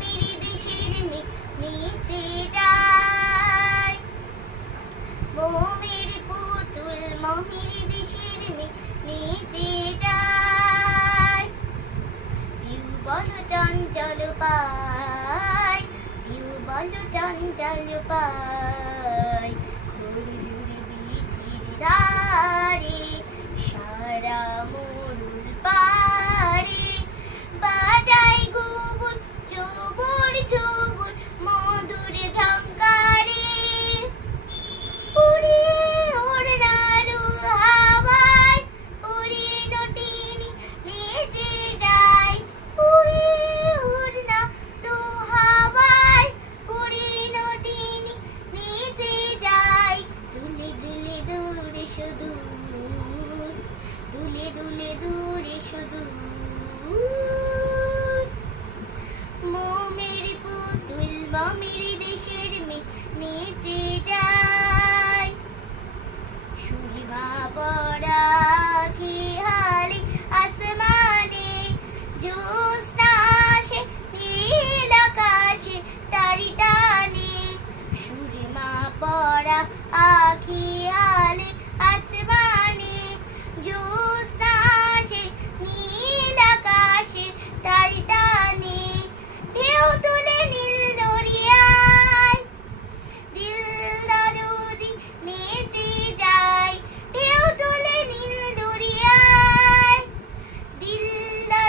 মেরে দেশের নিচে যায়। মোমের পুতুল মেরে দেশের নিচে যায়। পিউ বলো চঞ্চল পায়, পিউ বলো চঞ্চল পায়। ঘুরঘুরি বিচির ধারে সারা মরুল পারে বাজায় ঘুঘুর ঝুবুর ঝুবুর মধুর ঝঙ্কারে। উড়িয়ে ওড়নালু হাওয়ায় উড়িয়ে নটিনি নেচে যায়। উড়িয়ে ওড়নালু হাওয়ায় উড়িয়ে নটিনি নেচে যায়। দুলে দুলে দূরে সুদূর, দুলে দুলে দূরে সুদূর। মোমের পুতুল মেরে দেশের নিচে যায়। সুরমা পড়া খেয়ালি আসমানে জ্যোৎস্না আসে নীল আকাশে তারি টানে। সুরমা পড়া খেয়ালি আসমানে জ্যোৎস্না আসে নীল আকাশে তারি টানে। ঢেউ তুলে নীল দরিয়ায় দিল দরদি নেচে যায়। ঢেউ তুলে নীল দরিয়ায় দিল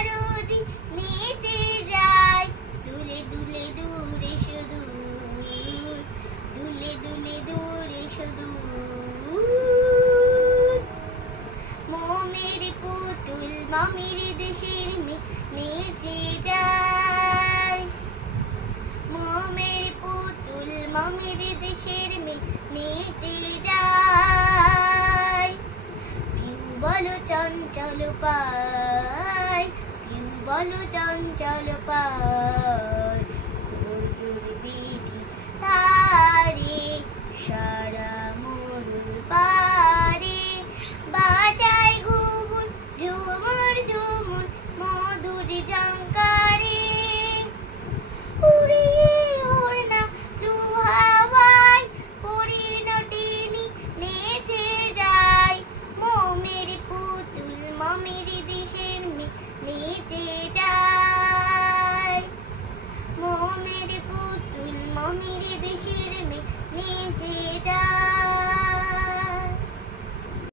দরদি নেচে যায়। দুলে দুলে দূরে সুদূর, দুলে দুলে দূরে সুদূর। মোমের পুতুল মেরে দেশের নিচে যায়। মোমের পুতুল মেরে দেশের নিচে যায়। পিউ বলো চঞ্চল পায়, পিউ বলো চঞ্চল পায়।